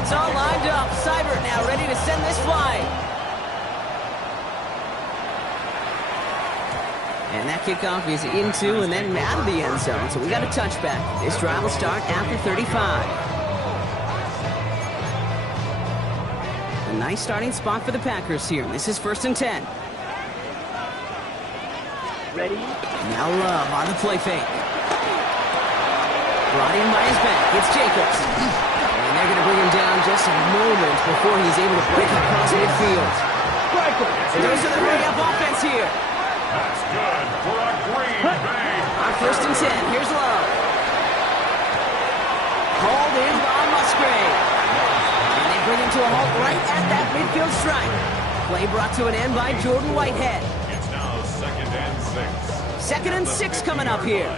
It's all lined up. Seibert now ready to send this flight. And that kickoff is into and then out of the end zone. So we got a touchback. This drive will start after 35. A nice starting spot for the Packers here. This is 1st and 10. Ready? Now Love on the play fake. Brought in by his back. It's Jacobs. And they're going to bring him down just a moment before he's able to break across midfield. Those are the hurry-up offense here. That's good for a Green Bay. On 1st and 10, here's Love. Hauled in by Musgrave. And they bring him to a halt right at that midfield strike. Play brought to an end by Jordan Whitehead. It's now 2nd and 6. 2nd and 6 coming up here.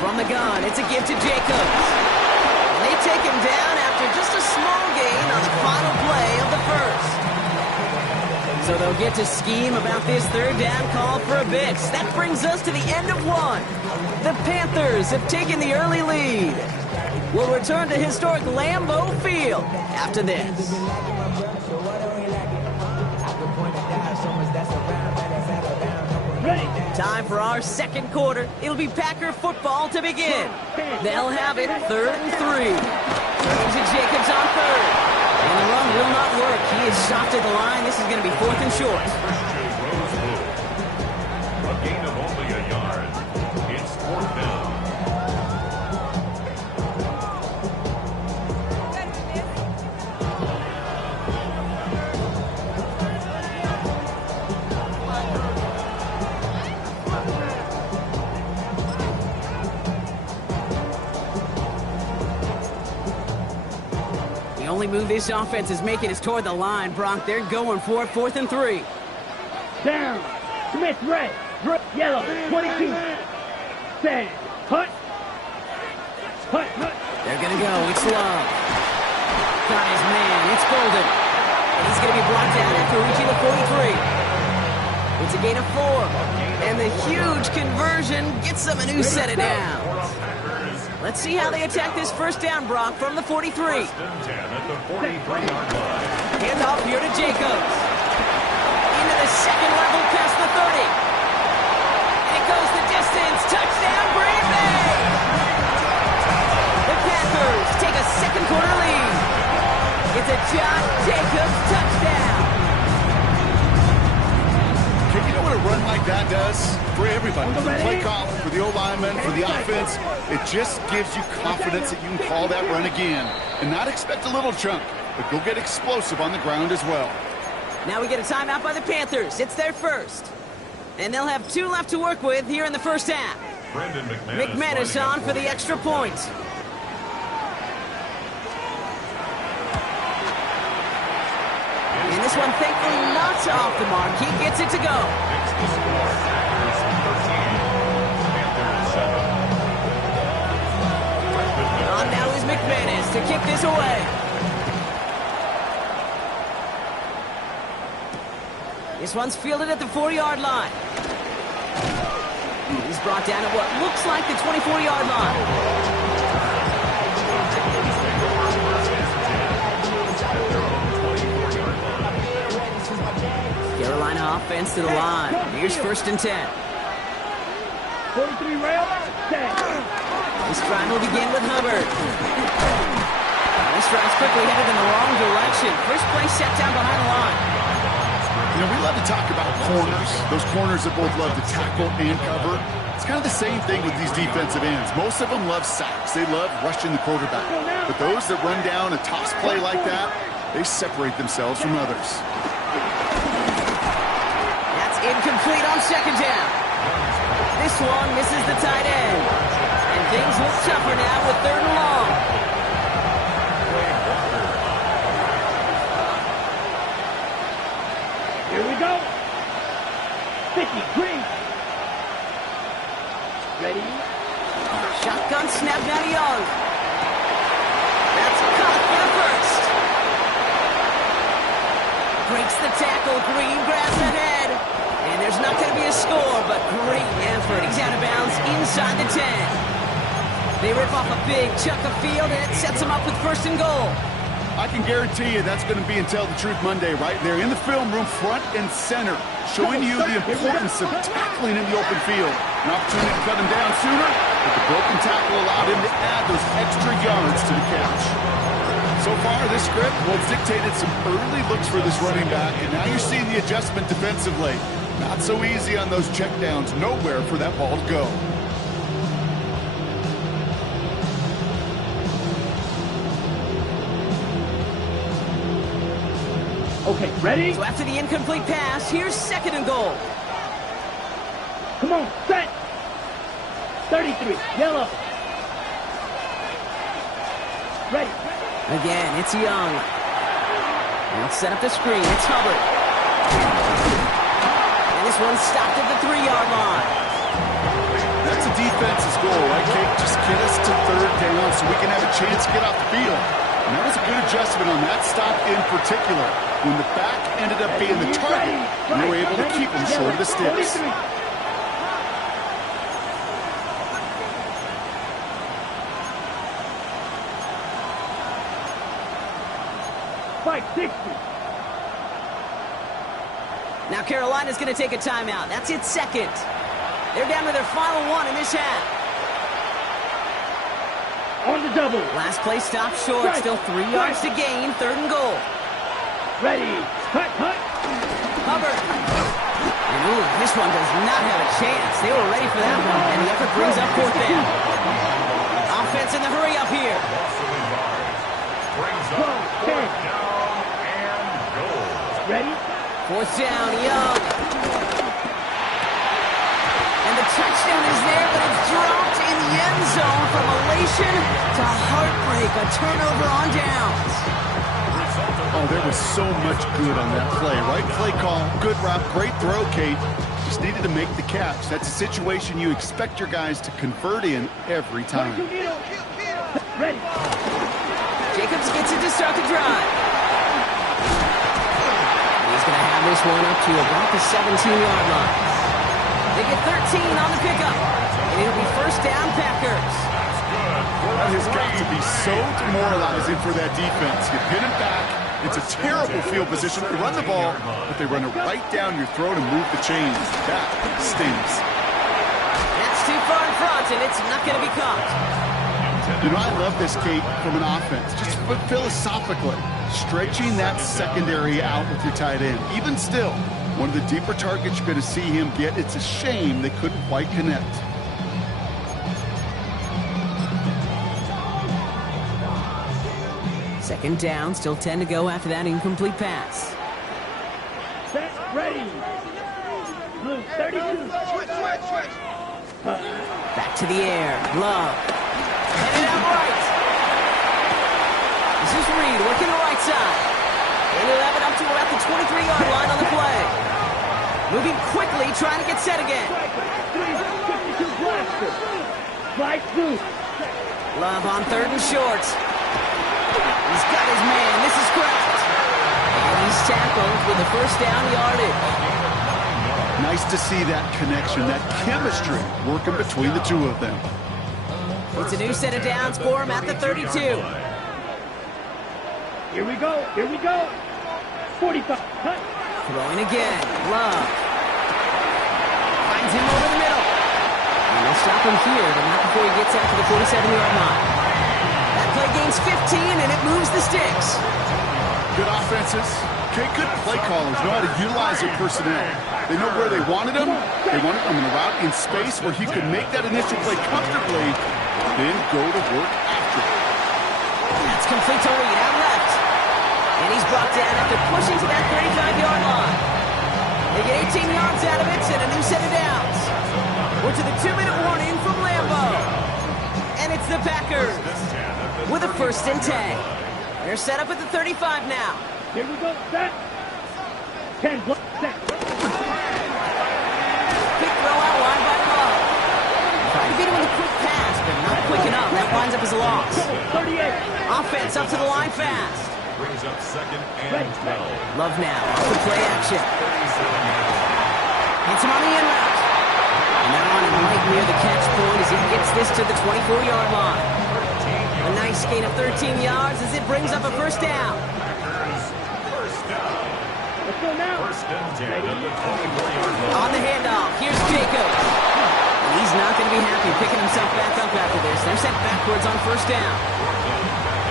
From the gun, it's a give to Jacobs. And they take him down after just a small gain on the final play of the first. So they'll get to scheme about this 3rd down call for a bit. That brings us to the end of one. The Panthers have taken the early lead. We'll return to historic Lambeau Field after this. Time for our 2nd quarter. It'll be Packer football to begin. They'll have it 3rd and 3. Turns to Jacobs on 3rd. And the run will not work. He is stopped at the line. This is going to be 4th and short. A gain of only a yard. It's 4th down. The only move this offense is making is toward the line, Brock. They're going for it, 4th and 3. Down. Smith, red. Yellow. 22. Sand. Hut. They're going to go. It's Love. Got his man. It's Golden. And he's going to be brought down after reaching the 43. It's a gain of 4. And the huge conversion gets them a new set of downs. Let's see how they attack this 1st down, Brock, from the 43. 1st and 10 at the 43-yard line. Hand off here to Jacobs. Into the 2nd level past the 30. And it goes the distance. Touchdown, Green Bay! The Packers take a 2nd quarter lead. It's a Josh Jacobs touchdown. You know what a run like that does for everybody? For the play call, for the O-lineman, for the offense. It just gives you confidence that you can call that run again and not expect a little chunk, but go get explosive on the ground as well. Now we get a timeout by the Panthers. It's their first. And they'll have 2 left to work with here in the 1st half. Brendan McManus on for the extra point. And this one, thankfully, not off the mark. He gets it to go. It's the score. Packers 13. Panthers 7. On now is McManus to kick this away. This one's fielded at the 4-yard line. He's brought down at what looks like the 24-yard line. Carolina offense to the line. Here's 1st and 10. 43 rail. This drive will begin with Hubbard. This drive's quickly headed in the wrong direction. First play set down behind the line. You know, we love to talk about corners. Those corners that both love to tackle and cover. It's kind of the same thing with these defensive ends. Most of them love sacks. They love rushing the quarterback. But those that run down a toss play like that, they separate themselves from others. That's incomplete on 2nd down. This one misses the tight end. And things look tougher now with 3rd and long. Here we go. 50, Green. Ready? Shotgun snap now to Young. That's caught for the first. Breaks the tackle. Green grabs ahead. And there's not going to be a score, but great effort. He's out of bounds inside the 10. They rip off a big chunk of field, and it sets them up with 1st and goal. I can guarantee you that's going to be in Tell the Truth Monday right there in the film room, front and center, showing you the importance of tackling in the open field. An opportunity to cut him down sooner, but the broken tackle allowed him to add those extra yards to the catch. So far, this script, well, it's dictated some early looks for this running back, and now you're seeing the adjustment defensively. Not so easy on those checkdowns, nowhere for that ball to go. Okay, ready? So after the incomplete pass, here's 2nd and goal. Come on, set. 33, yellow. Ready. Again, it's Young. Now set up the screen. It's Hubbard. And this one's stopped at the 3-yard line. That's a defense's goal, right, Kate? Just get us to 3rd down so we can have a chance to get off the field. And that was a good adjustment on that stop in particular. When the back ended up being the target, we were able to keep him short of the sticks. 560. Now Carolina's going to take a timeout. That's its 2nd. They're down to their final 1 in this half. On the double. Last play stopped short. Still 3 yards to gain. 3rd and goal. Ready. Cut. Hubbard. And ooh, this one does not have a chance. They were ready for that one. And the effort brings up 4th down. Offense in the hurry up here. Brings up 4th down and goal. Ready? 4th down, Young. And the touchdown is there, but it's dropped in the end zone from elation to heartbreak. A turnover on downs. Oh, there was so much good on that play. Right play call, good route, great throw, Kate. Just needed to make the catch. That's a situation you expect your guys to convert in every time. Ready. Jacobs gets it to start the drive. He's going to have this one up to about the 17-yard line. They get 13 on the pickup. And it'll be 1st down, Packers. That has got to be so demoralizing for that defense. You pin it back. It's a terrible field position. They run the ball, but they run it right down your throat and move the chains. That stings. That's too far in front, and it's not going to be caught. You know, I love this, Kate, from an offense. Just philosophically, stretching that secondary out with your tight end. Even still, one of the deeper targets you're going to see him get. It's a shame they couldn't quite connect. Second down, still 10 to go after that incomplete pass. Set. Ready. Blue 32. Back to the air. Love. Headed out right. This is Reed working the right side. And he'll have it up to about the 23-yard line on the play. Moving quickly, trying to get set again. 352 blaster. Flight blue. Love on 3rd and short. He's got his man. This is Kraft. And he's tackled with a 1st down yardage. Nice to see that connection, that chemistry working between the two of them. It's a new set of downs for him at the 32. Here we go. 45. Cut. Throwing again. Love. Finds him over the middle. And they'll stop him here, but not before he gets out to the 47-yard line. That play gains 15, and it moves the sticks. Good offenses. Okay, good play callers know how to utilize their personnel. They know where they wanted him. They wanted him in a route in space where he could make that initial play comfortably, then go to work after it. That's complete to Reed out left. And he's brought down after pushing to that 35-yard line. They get 18 yards out of it and a new set of downs. We're to the 2-minute warning from Lambeau. And it's the Packers with a 1st and 10. They're set up at the 35 now. Here we go. Set. 10 block. Set. Big throw out wide by Love. Trying to beat him with a quick pass, but not quick enough. That winds up as a loss. 38. Offense up to the line fast. Brings up 2nd and 12. Love now off the play action. Hits him on the in route. And now on running right near the catch point as he gets this to the 24-yard line. A nice gain of 13 yards as it brings up a first down. Let's go now. On the handoff, here's Jacobs. And he's not going to be happy picking himself back up after this. They're sent backwards on first down.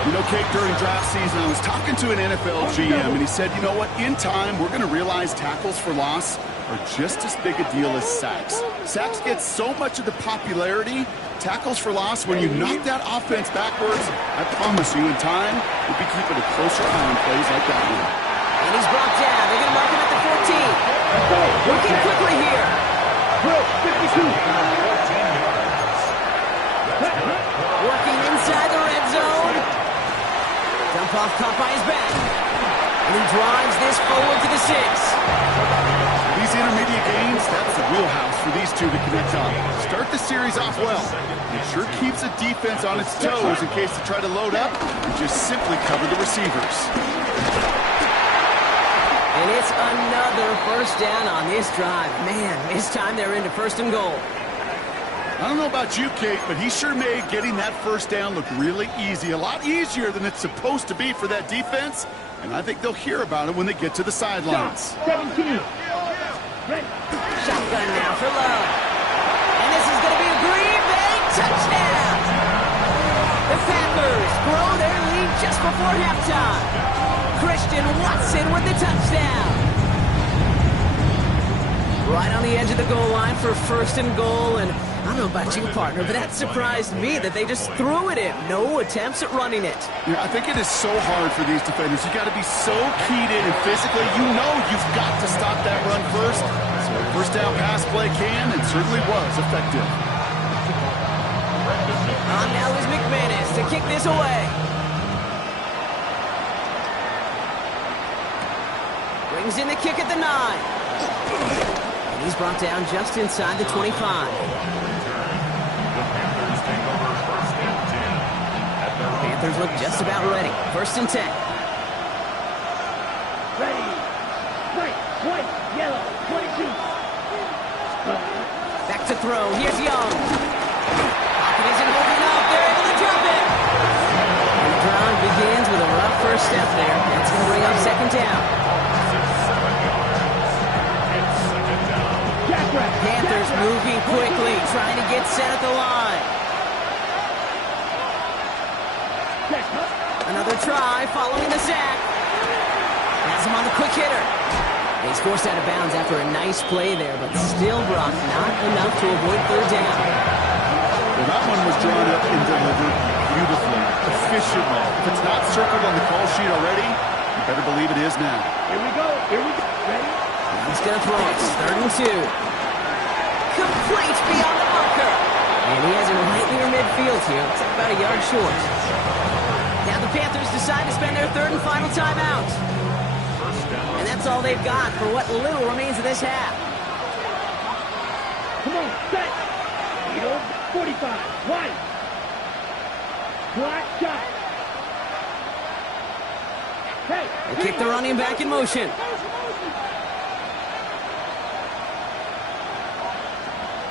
You know, Kate, during draft season, I was talking to an NFL GM, and he said, you know what, in time, we're going to realize tackles for loss are just as big a deal as sacks. Sacks get so much of the popularity. Tackles for loss, when you knock that offense backwards, I promise you, in time, we'll be keeping a closer eye on plays like that one. And he's brought down. They're going to mark him at the 14. Working quickly here. 52. Working inside the red zone. Dump off caught by his back. And he drives this forward to the 6. These intermediate gains, that's the wheelhouse for these two to connect on. Start the series off well. It sure keeps the defense on its toes in case they try to load up and just simply cover the receivers. And it's another first down on this drive. Man, this time they're into first and goal. I don't know about you, Kate, but he sure made getting that first down look really easy. A lot easier than it's supposed to be for that defense. And I think they'll hear about it when they get to the sidelines. 17. Shotgun now for Love. And this is going to be a Green Bay touchdown. The Packers grow their lead just before halftime. Christian Watson with the touchdown. Right on the edge of the goal line for first and goal. And I don't know about you, partner, but that surprised me that they just threw it in. No attempts at running it. Yeah, I think it is so hard for these defenders. You got to be so keyed in and physically. You know you've got to stop that run first. So a first down pass play can and certainly was effective. On now is McManus to kick this away. Brings in the kick at the 9. And he's brought down just inside the 25. Panthers look just about ready. First and 10. Ready. White, yellow, 22. Back to throw. Here's Young. Pocket isn't holding up. They're able to drop it. And the drive begins with a rough first step there. That's going to bring up second down. Panthers moving quickly, trying to get set at the line. Another try following the sack. Has him on the quick hitter. He's forced out of bounds after a nice play there, but still, Brock, not enough to avoid third down. Well, that one was drawn up and delivered beautifully, efficiently. If it's not circled on the call sheet already, you better believe it is now. Here we go. Ready? He's going to throw it. Third and 2. Complete beyond the marker. And he has it right near midfield here. It's about a yard short. Now the Panthers decide to spend their third and final timeout. And that's all they've got for what little remains of this half. Come on, set. 45. Wide. Black shot. Hey. They kick the running back in motion.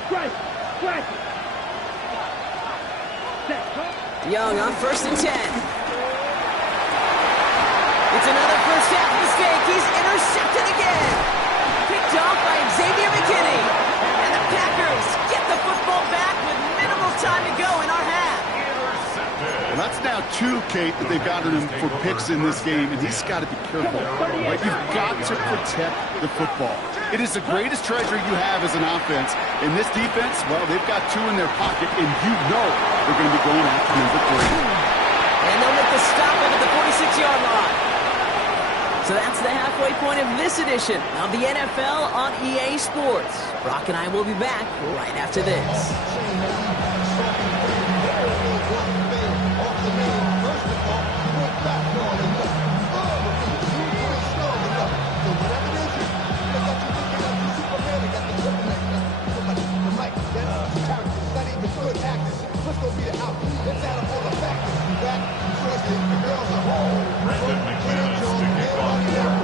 Strike. Young on first and 10. It's another first half mistake. He's intercepted again. Picked off by Xavier McKinney. And the Packers get the football back with minimal time to go in our half. Well, that's now 2, Kate, that they've gotten him for picks in this game, and he's got to be careful. Right? You've got to protect the football. It is the greatest treasure you have as an offense. In this defense, well, they've got 2 in their pocket, and you know they're going to be going after number 3. And they'll make the stop at the 46-yard line. So that's the halfway point of this edition of the NFL on EA Sports. Brock and I will be back right after this.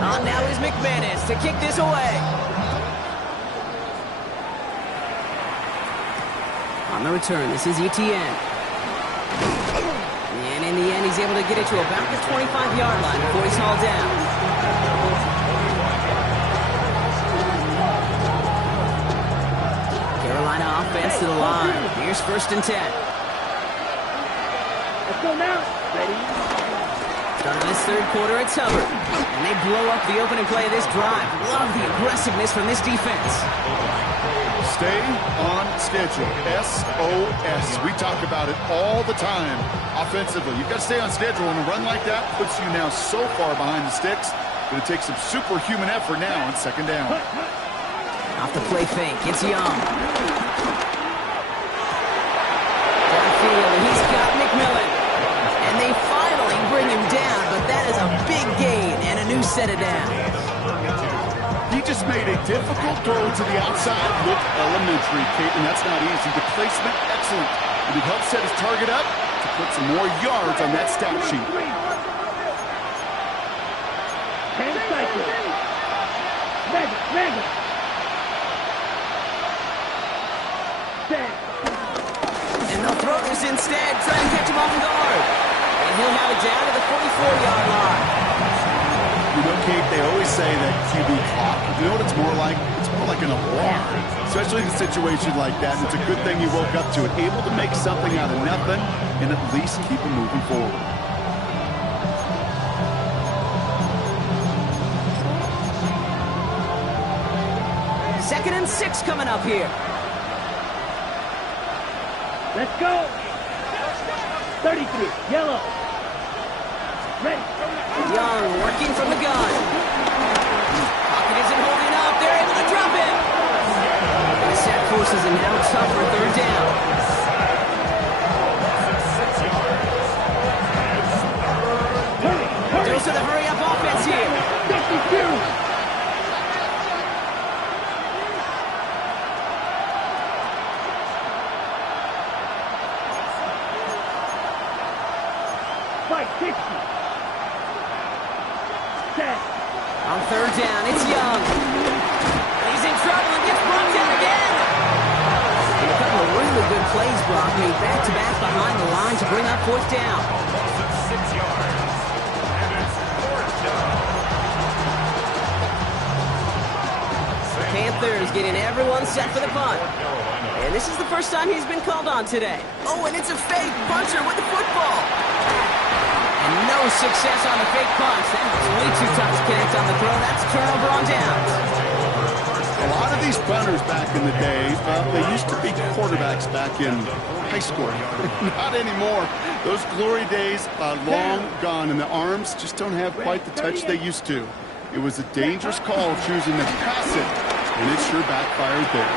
On now is McManus to kick this away. On the return, this is Etienne. And in the end, he's able to get it to about the 25-yard line before he's hauled down. Carolina offense to the line. Here's 1st and 10. Let's go now. Ready? Start of this 3rd quarter, it's Hubbard. And they blow up the opening play of this drive. Love the aggressiveness from this defense. Stay on schedule. SOS. We talk about it all the time offensively. You've got to stay on schedule, and a run like that puts you now so far behind the sticks that it takes some superhuman effort now on 2nd down. Off the play fake, it's Young. Downfield, and he's got McMillan. And they finally bring him down, but that is a big gain and a new set of downs. He just made a difficult throw to the outside look elementary, Kate, and that's not easy. The placement, excellent. And it helps set his target up to put some more yards on that stat sheet. 10 cycles. Mega. And they'll throw this instead, try and catch him off guard. And he'll have it down to the 44-yard line. You know, Kate, they always say that QB clock. You know what it's more like? It's more like an alarm, especially in a situation like that. And it's a good thing you woke up to it, able to make something out of nothing and at least keep them moving forward. Second and 6 coming up here. Let's go. 33, yellow. Ready. Young working from the gun. Pocket isn't holding up. They're able to drop him. The set forces him now tough for 3rd down. Goes to the hurry-up offense here. 52. On 3rd down, it's Young. He's in trouble and gets brought down again. And a couple of really good plays, Brock, made back-to-back behind the line to bring up 4th down. 6 yards. And it's 4th down. Panthers getting everyone set for the punt. And this is the first time he's been called on today. Oh, and it's a fake puncher with the football. And no success on the fake punch. That was way too tough to connect on the throw. That's turnover on downs. A lot of these punters back in the day, they used to be quarterbacks back in high school. Not anymore. Those glory days are long gone, and the arms just don't have quite the touch they used to. It was a dangerous call choosing to pass it, and it sure backfired there.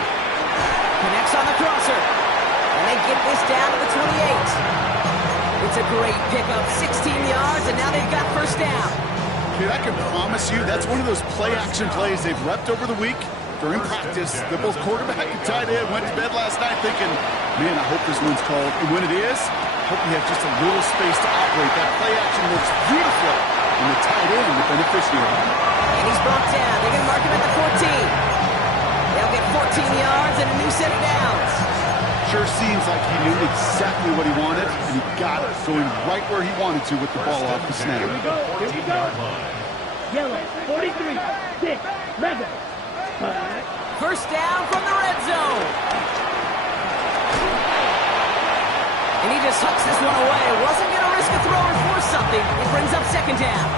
Connects on the crosser. And they get this down to the 28. It's a great pickup, 16 yards, and now they've got 1st down. Dude, I can promise you that's one of those play-action plays they've repped over the week during practice. The both quarterback and tight end went to bed last night thinking, man, I hope this one's called. And when it is, I hope we have just a little space to operate. That play-action looks beautiful, and the tight end, the beneficiary. And he's brought down. They're going to mark him at the 14. They'll get 14 yards and a new set of downs. Sure seems like he knew exactly what he wanted, and he got it, going right where he wanted to with the ball off the snap. Here we go. Yellow, 43, 6, mega. 1st down from the red zone. And he just hucks this one away. Wasn't going to risk a throw or force something. It brings up 2nd down.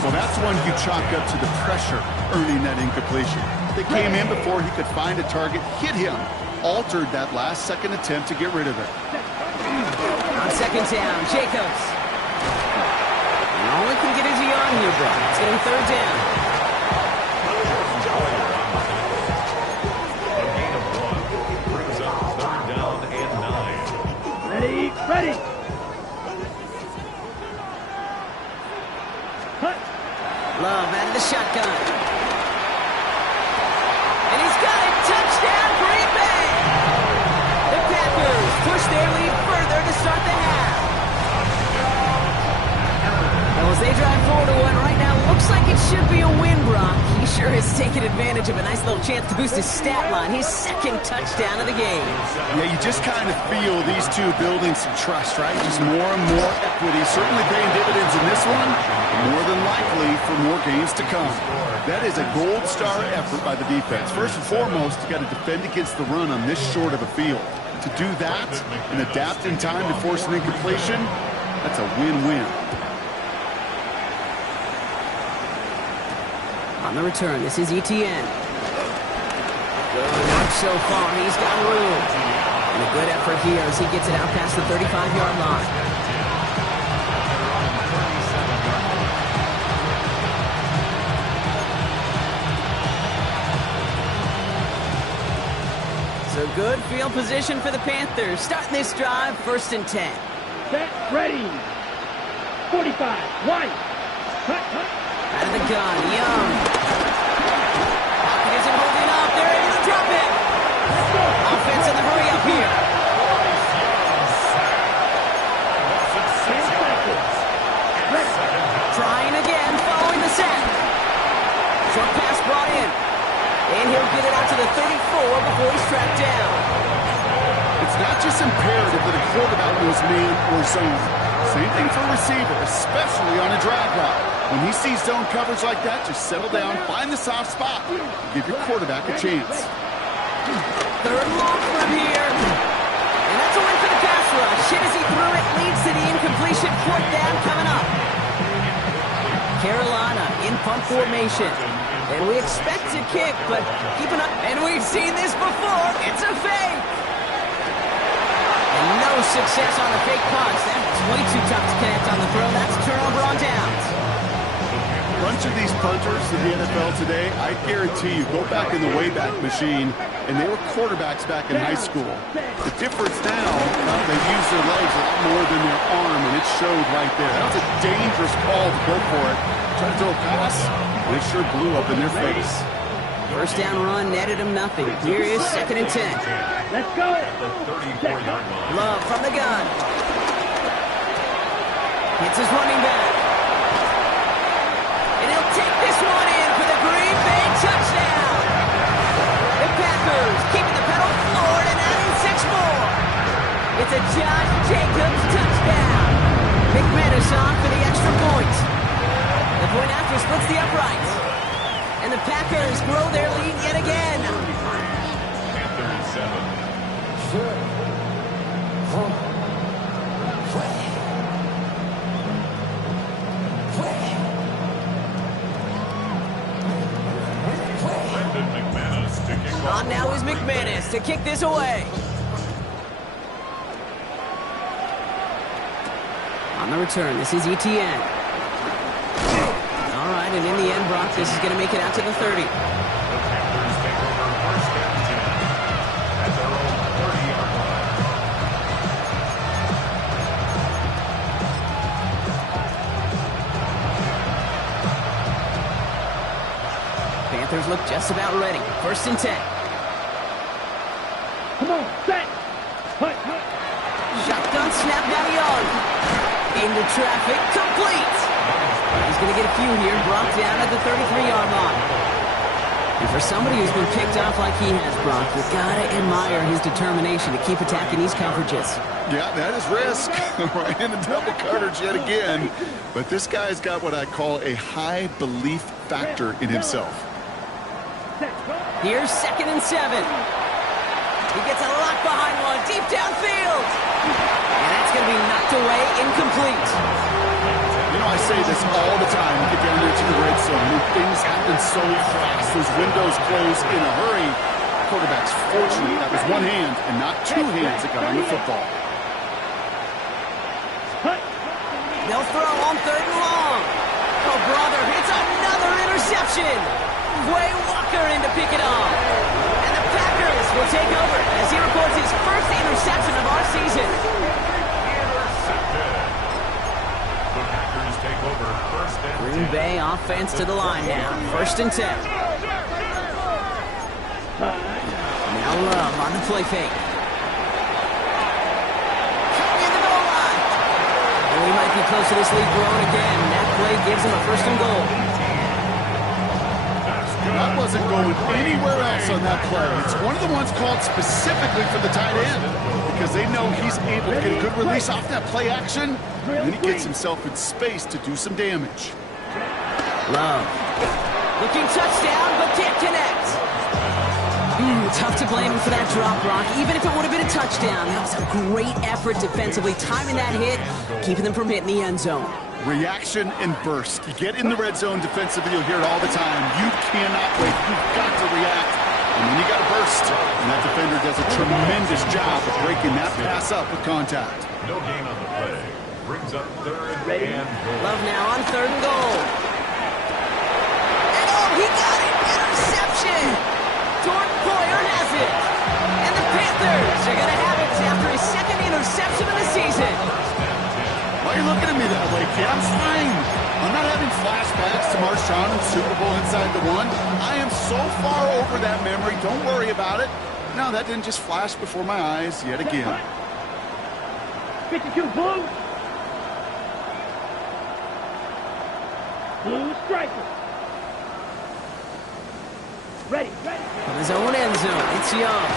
Well, that's one you chalk up to the pressure earning that incompletion. They came in before he could find a target, hit him, altered that last second attempt to get rid of it. On 2nd down, Jacobs. And all he can get is a yard here, bro. It's going to be 3rd down. A gain of 1 brings up 3rd down and 9. Ready. Love out of the shotgun. And he's got it. Touchdown, Green Bay. The Packers push their lead further to start the half. Well, as they drive forward to one right now, looks like it should be a win, Brock. He sure has taken advantage of a nice little chance to boost his stat line. His second touchdown of the game. Yeah, you just kind of feel these two building some trust, right? Just more and more equity. Certainly paying dividends in this one. More than likely for more games to come. That is a gold star effort by the defense. First and foremost, you got to defend against the run on this short of a field. To do that and adapt in time to force an incompletion, that's a win-win. On the return, this is Etienne. Good work so far. He's got room. And a good effort here as he gets it out past the 35-yard line. So good field position for the Panthers. Starting this drive, 1st and 10. Set, ready. 45, wide. Cut. Out of the gun, Young. Pocket isn't holding up. They're able to drop it. Offense in the hurry up here. 10 seconds. Trying again, following the sack. Short pass brought in. And he'll get it out to the 34 before he's tracked down. It's not just imperative that a quarterback knows man or zone. Same thing for a receiver, especially on a drag route. When he sees zone coverage like that, just settle down, find the soft spot, give your quarterback a chance. Third long for him here. And that's a win for the pass rush. Hit as he threw it, leads to the incompletion. 4th down coming up. Carolina in punt formation. And we expect to kick, but keep an eye. And we've seen this before. It's a fake. And no success on the fake punch. That's way too tough to connect on the throw. That's a turnover on downs. A bunch of these punters in the NFL today, I guarantee you, go back in the Wayback Machine, and they were quarterbacks back in high school. The difference now, they use their legs a lot more than their arm, and it showed right there. That was a dangerous call to go for it. Try to throw a pass, and it sure blew up in their face. 1st down run netted him nothing. Here is 2nd and 10. Let's go. Love from the gun. Hits his running back. And he'll take this one in for the Green Bay touchdown. The Packers keeping the pedal floored and adding 6 more. It's a Josh Jacobs touchdown. McManus on for the extra point. The point after splits the uprights. And the Packers grow their lead yet again. Panthers 7. On now is McManus to kick this away. On the return, this is Etienne. All right, and in the end, Brock, this is going to make it out to the 30. The Panthers take over 1st and 10 at their own 30-yard line. Panthers look just about ready. 1st and 10. Come on, set. Hut. Shotgun snap by Young. Into traffic, complete. He's going to get a few here, brought down at the 33-yard line. And for somebody who's been picked off like he has, Brock, you've got to admire his determination to keep attacking these coverages. Yeah, that is risk. Right in the double coverage yet again. But this guy's got what I call a high belief factor in himself. Here's 2nd and 7. He gets a lock behind one, deep downfield. And that's going to be knocked away, incomplete. You know, I say this all the time. You get down there to the red zone, when things happen so fast, those windows close in a hurry. Quarterback's fortunate that was one hand and not 2 hands that got on the football. They'll throw on 3rd and long. Oh, brother, it's another interception. Quay Walker in to pick it off. And the Packers will take over as he records his first interception of our season. Intercepted. The Packers take over 1st and 10. Green Bay offense to the line now. 1st and 10. Now Love on the play fake. In the goal line. And we might be close to this lead growing again. That play gives him a 1st and goal. That wasn't going anywhere else on that play. It's one of the ones called specifically for the tight end because they know he's able to get a good release off that play action, and then he gets himself in space to do some damage. Love. Looking touchdown, but can't connect. Tough to blame him for that drop, Brock. Even if it would have been a touchdown, that was a great effort defensively, timing that hit, keeping them from hitting the end zone. Reaction and burst. You get in the red zone defensively, you'll hear it all the time. You cannot wait. You've got to react. And then you got to burst. And that defender does a tremendous job of breaking that pass up with contact. No gain on the play. Brings up third and goal. Love now on 3rd and goal. And oh, he got it! Interception! Jordan Poyer has it. And the Panthers are going to have it after his 2nd interception of the season. Why are you looking at me that way, kid? I'm fine. I'm not having flashbacks to Marshawn and Super Bowl inside the 1. I am so far over that memory. Don't worry about it. No, that didn't just flash before my eyes yet again. 52 blue. Blue striker. Ready. From his own end zone, it's Young.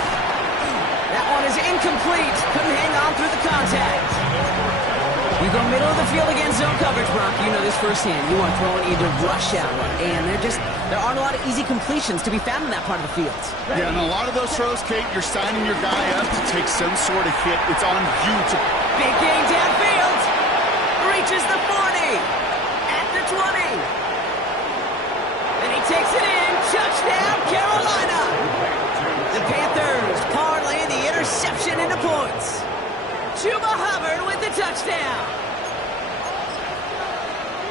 That one is incomplete. Couldn't hang on through the contact. You go middle of the field against zone coverage, Brock. You know this firsthand. You are throwing either rush hour, and there aren't a lot of easy completions to be found in that part of the field. Yeah, and a lot of those throws, Kate, you're signing your guy up to take some sort of hit. It's on you to... Big gain downfield. Reaches the 40. At the 20. And he takes it in. Touchdown, Carolina. The Panthers parlaying the interception into points. Chuba Hubbard with the touchdown.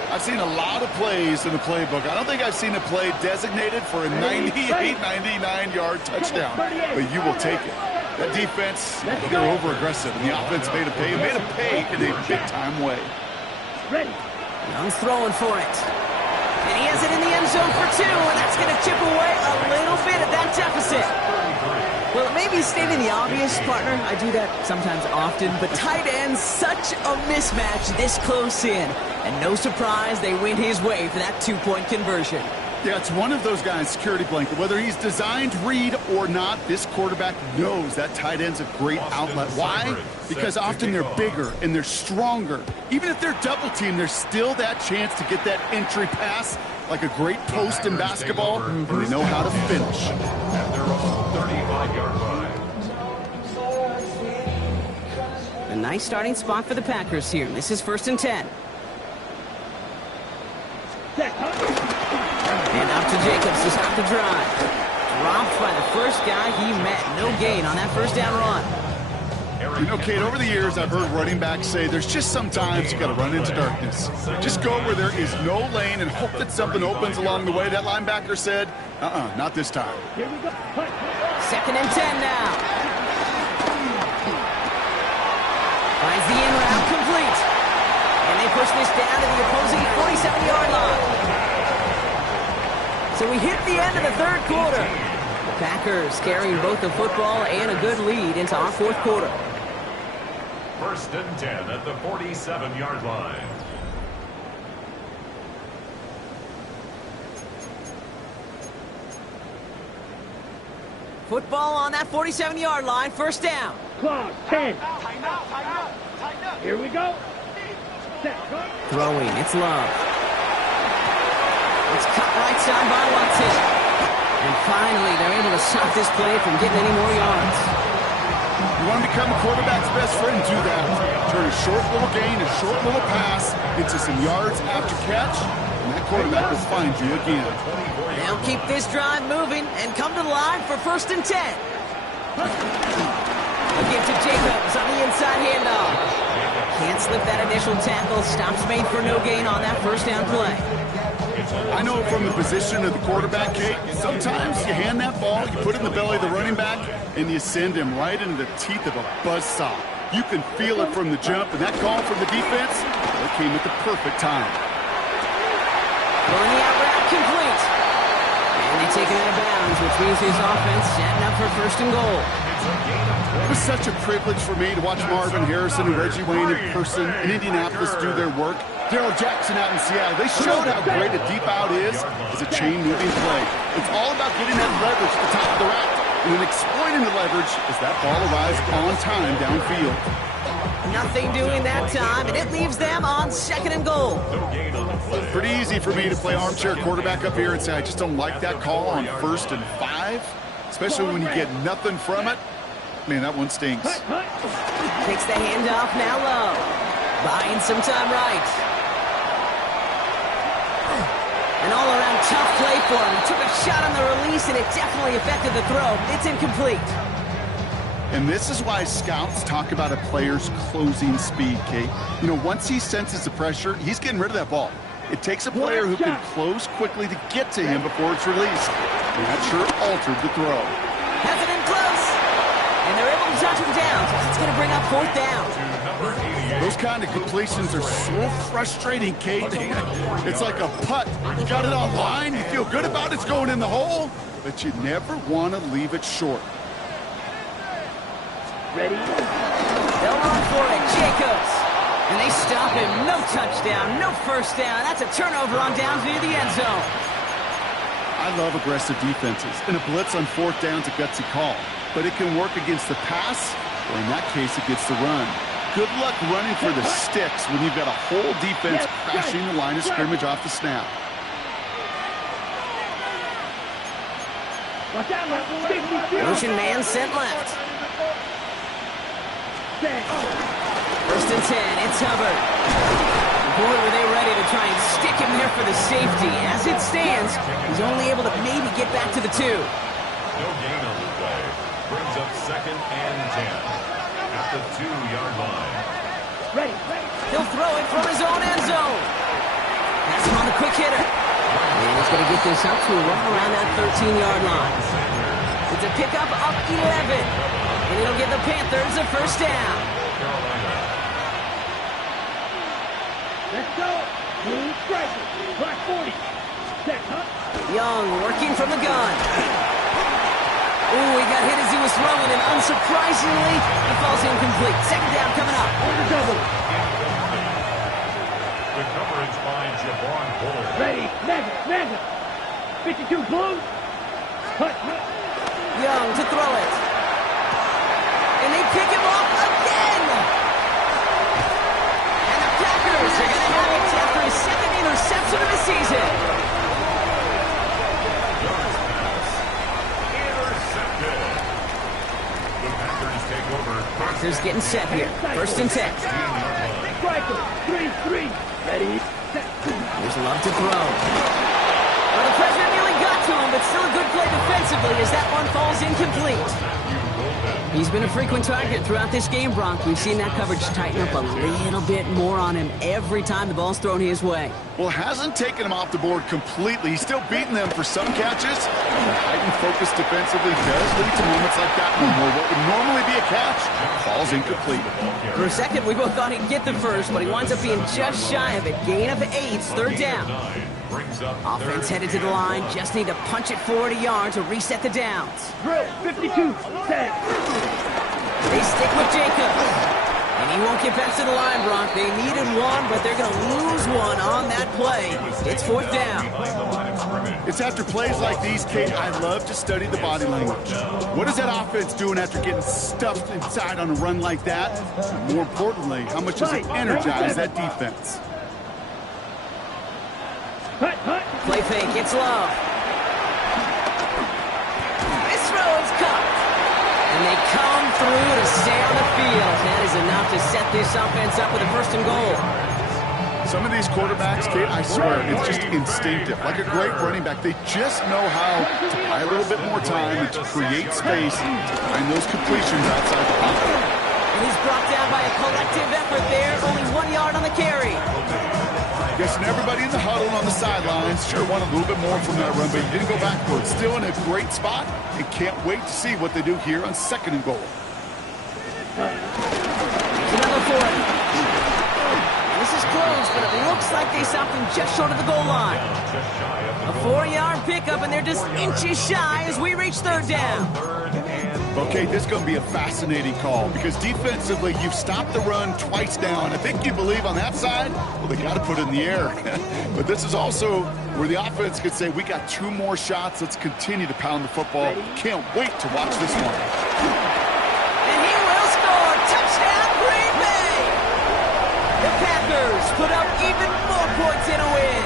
I've seen a lot of plays in the playbook. I don't think I've seen a play designated for a 98, 99-yard touchdown, but you will take it. That defense, they're over-aggressive, and the offense made a pay. It made a pay in a big-time way. Ready. Young's throwing for it. And he has it in the end zone for 2, and that's going to chip away a little bit at that deficit. Well, maybe stating the obvious, partner. I do that sometimes often, but tight ends, such a mismatch this close in. And no surprise, they went his way for that 2-point conversion. Yeah, it's one of those guys, security blanket. Whether he's designed read or not, this quarterback knows that tight end's a great outlet. Why? Because often they're bigger and they're stronger. Even if they're double teamed, there's still that chance to get that entry pass like a great post in basketball, and they know how to finish. At their own 35-yard line. A nice starting spot for the Packers here. This is 1st and 10. And up to Jacobs to stop the drive. Dropped by the first guy he met. No gain on that first down run. You know, Kate, over the years, I've heard running backs say there's just sometimes you got to run into darkness. Just go where there is no lane and hope that something opens along the way. That linebacker said, not this time. Here we go. 2nd and 10 now. Finds the in route complete. And they push this down to the opposing 47-yard line. So we hit the end of the 3rd quarter. The Packers carrying both the football and a good lead into our 4th quarter. 1st and 10 at the 47-yard line. Football on that 47-yard line, 1st down. Clock, 10. Here we go. Set, go. Throwing, it's Love. It's cut right side by Watson. And finally, they're able to stop this play from getting any more yards. You want to become a quarterback's best friend, do that. Turn a short little gain, a short little pass into some yards after catch, and that quarterback will find you again. They'll keep this drive moving and come to the line for 1st and 10. They'll give to Jacobs on the inside handoff. Can't slip that initial tackle. Stops made for no gain on that first down play. I know from the position of the quarterback, Kate, sometimes you hand that ball, you put it in the belly of the running back, and you send him right into the teeth of a buzzsaw. You can feel it from the jump, and that call from the defense, it came at the perfect time. Pulling the out route complete. And they take it out of bounds, which means his offense setting up for 1st and goal. It was such a privilege for me to watch Marvin Harrison and Reggie Wayne in person in Indianapolis do their work. Darryl Jackson out in Seattle, they showed how great a deep out is as a chain-moving play. It's all about getting that leverage at the top of the rack and then exploiting the leverage as that ball arrives on time downfield. Nothing doing that time, and it leaves them on 2nd and goal. Pretty easy for me to play armchair quarterback up here and say I just don't like that call on 1st and 5, especially when you get nothing from it. Man, that one stings. Takes the handoff now low. Buying some time right. An all-around tough play for him. He took a shot on the release, and it definitely affected the throw. It's incomplete. And this is why scouts talk about a player's closing speed, Kate. You know, once he senses the pressure, he's getting rid of that ball. It takes a player who can close quickly to get to him before it's released. And that sure altered the throw. Has it in close. And they're able to touch him down, so that's going to bring up 4th down. Those kind of completions are so frustrating, Kate. It's like a putt. You got it on line, you feel good about it's going in the hole, but you never want to leave it short. Ready? They'll run for it, Jacobs. And they stop him. No touchdown, no first down. That's a turnover on downs near the end zone. I love aggressive defenses, and a blitz on 4th down's a gutsy call. But it can work against the pass, or in that case, against the run. Good luck running for the sticks when you've got a whole defense crashing the line of scrimmage off the snap. Motion man sent left. 1st and 10, it's Hubbard. Boy, were they ready to try and stick him there for the safety. As it stands, he's only able to maybe get back to the 2. No gain on the play. Brings up 2nd and 10 at the 2-yard line. Ready. He'll throw it from his own end zone. That's him on the quick hitter. And he's going to get this up to right around that 13-yard line. It's a pickup up 11. And it'll give the Panthers a 1st down. Let's go. Blue striker. Black 40. Set, huh? Young working from the gun. Ooh, he got hit as he was throwing, and unsurprisingly, he falls incomplete. 2nd down coming up. On the double. The coverage by Javon Bull. Ready. Mega. 52 blue. Hut. Young to throw it. And they pick him off again. And the Packers are going to have it after his 2nd interception of the season. Packers getting set here. 1st and 10. Striker. 3-3. Ready. Set. There's Love to throw. Well, the pressure nearly got to him, but still a good play defensively as that one falls incomplete. He's been a frequent target throughout this game, Bronk. We've seen that coverage tighten up a little bit more on him every time the ball's thrown his way. Well, hasn't taken him off the board completely. He's still beating them for some catches. The heightened focus defensively does lead to moments like that one where what would normally be a catch falls incomplete. For a second, we both thought he'd get the first, but he winds up being just shy of it. Gain of 8, 3rd down. Offense headed to the line. Just need to punch it forward a yard to reset the downs. Drill. 52. Set. They stick with Jacobs. And he won't get back to the line, Bronk. They needed one, but they're going to lose one on that play. It's 4th down. It's after plays like these, Kate, I love to study the body language. What is that offense doing after getting stuffed inside on a run like that? And more importantly, how much does it energize that defense? Hut. Play fake, it's Love. This throw is caught. And they come through to stay on the field. That is enough to set this offense up with a 1st and goal. Some of these quarterbacks, Kate, I swear, it's just instinctive. Like a great running back, they just know how to buy a little bit more time and to create space to find those completions outside the pocket. And he's brought down by a collective effort there. Only 1 yard on the carry. Guessing everybody in the huddle and on the sidelines sure wanted a little bit more from that run, but he didn't go backwards. Still in a great spot, and can't wait to see what they do here on 2nd and goal. Another 40. This is close, but it looks like they stopped him just short of the goal line. A 4-yard pickup, and they're just inches shy as we reach 3rd down. 3rd and Okay, this is going to be a fascinating call because defensively, you've stopped the run twice now, and I think you believe on that side, well, they got to put it in the air. But this is also where the offense could say, we got 2 more shots. Let's continue to pound the football. Can't wait to watch this one. And he will score. Touchdown, Green Bay. The Packers put up even more points in a win.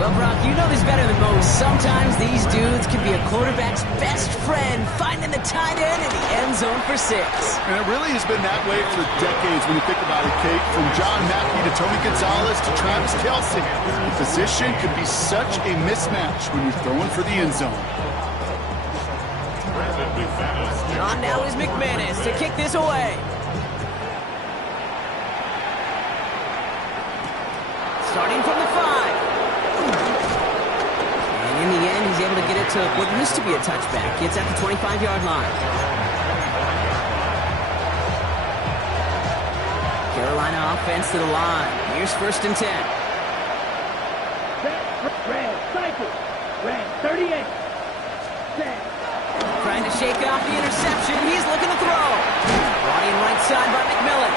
Well, Brock, you know this better than most. Sometimes these dudes can be a quarterback's best friend, finding the tight end in the end zone for 6. And it really has been that way for decades when you think about it, Kate. From John Mackey to Tony Gonzalez to Travis Kelce. The position can be such a mismatch when you're throwing for the end zone. On now is McManus to kick this away. Starting from the 5. In the end, he's able to get it to what used to be a touchback. It's at the 25-yard line. Carolina offense to the line. Here's 1st and 10. Red, cycle. Red, 38. Set. Trying to shake off the interception. He's looking to throw. Brought in right side by McMillan.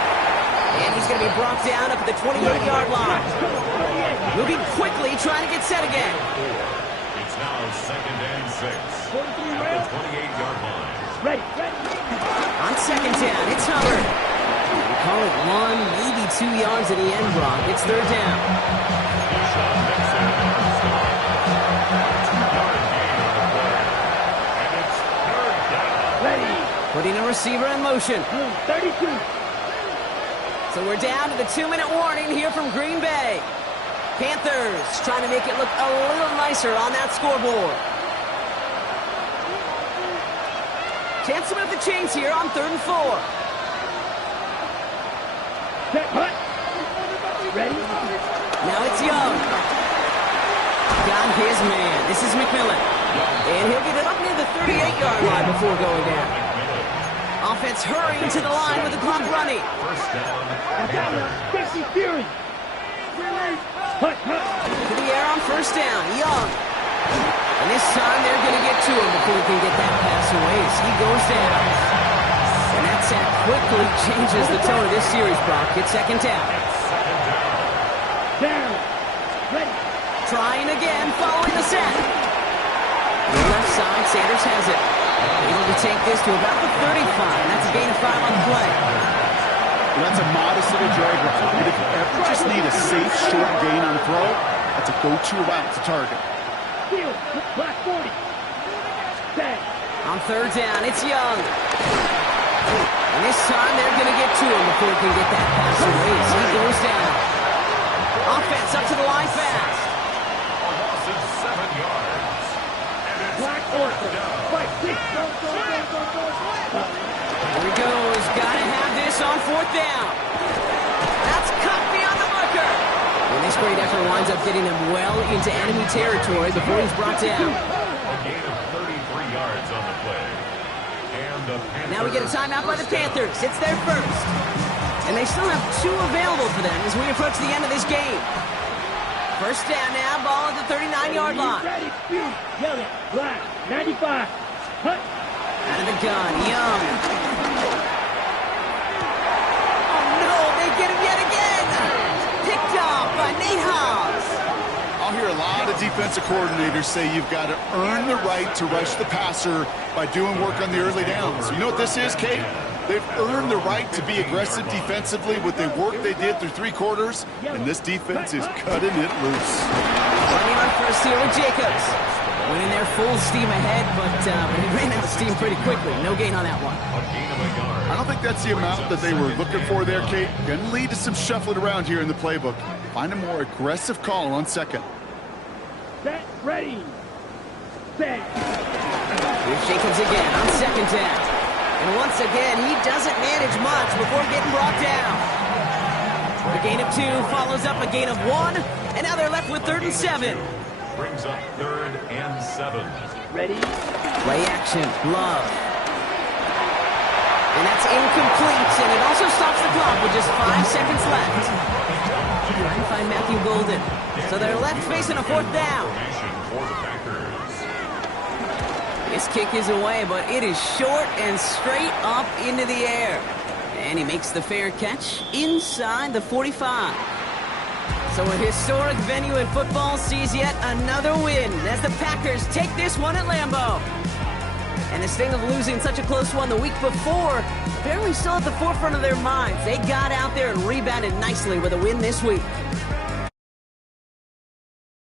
And he's going to be brought down up at the 28-yard line. Moving quickly, trying to get set again. Now 2nd and 6 at the 28-yard line. Ready. On 2nd down, it's Hubbard. We call it 1, maybe 2 yards at the end, Brock. It's 3rd down. Sean Mixon, 2-yard gain on the play. And it's 3rd down. Ready. Putting a receiver in motion. 32. So we're down to the 2-minute warning here from Green Bay. Panthers trying to make it look a little nicer on that scoreboard. Chance to move the chains here on 3rd and 4. Set, hut. Ready? Now it's Young. Got his man. This is McMillan. And he'll get it up near the 38-yard line before going down. Offense hurrying to the line with the clock running. 1st down. 60 Fury. To the air on 1st down, Young. And this time they're going to get to him before he can get that pass away as he goes down. And that sack quickly changes the tone of this series, Brock. It's 2nd down. Down. Ready. Trying again, following the sack. The left side, Sanders has it. Able to take this to about the 35. That's a gain of 5 on the play. Well, that's a modest little drag route. But if you ever just need a safe, short gain on a throw, that's a go-to route to target. Field. Black 40. Set. On 3rd down, it's Young. And this time they're going to get to him before he can get that pass away as he goes down. Offense up to the line fast. A loss of 7 yards. And it's Black 40. Fight 6. Here he goes. Got to have this on 4th down. That's cut beyond the marker. And this great effort winds up getting them well into enemy territory before he's brought down. a gain of 33 yards on the play. And the Panthers. Now we get a timeout by the Panthers. It's their 1st. And they still have 2 available for them as we approach the end of this game. 1st down now, ball at the 39-yard line. Ready. Yellow. Black. 95. Hut. Out of the gun, Young. Oh no, they get him yet again. Picked off by Nate Hobbs. I'll hear a lot of defensive coordinators say you've got to earn the right to rush the passer by doing work on the early downs. You know what this is, Kate? They've earned the right to be aggressive defensively with the work they did through 3 quarters, and this defense is cutting it loose. Running on 1st here with Jacobs. Went in there full steam ahead, but he ran out of steam pretty quickly. No gain on that one. A gain of a yard. I don't think that's the amount that they were looking for there, Kate. Going to lead to some shuffling around here in the playbook. Find a more aggressive call on 2nd. Set. Ready. Set. Here's Jacobs again on 2nd down. And once again, he doesn't manage much before getting brought down. A gain of 2 follows up a gain of 1, and now they're left with 3rd and 7. Brings up 3rd and 7. Ready. Play action, Love. And that's incomplete, and it also stops the clock with just 5 seconds left. Trying to find Matthew Golden. So they're left facing a 4th down. For the Packers. This kick is away, but it is short and straight up into the air. And he makes the fair catch inside the 45. So a historic venue in football sees yet another win as the Packers take this one at Lambeau. And the sting of losing such a close one the week before apparently still at the forefront of their minds. They got out there and rebounded nicely with a win this week.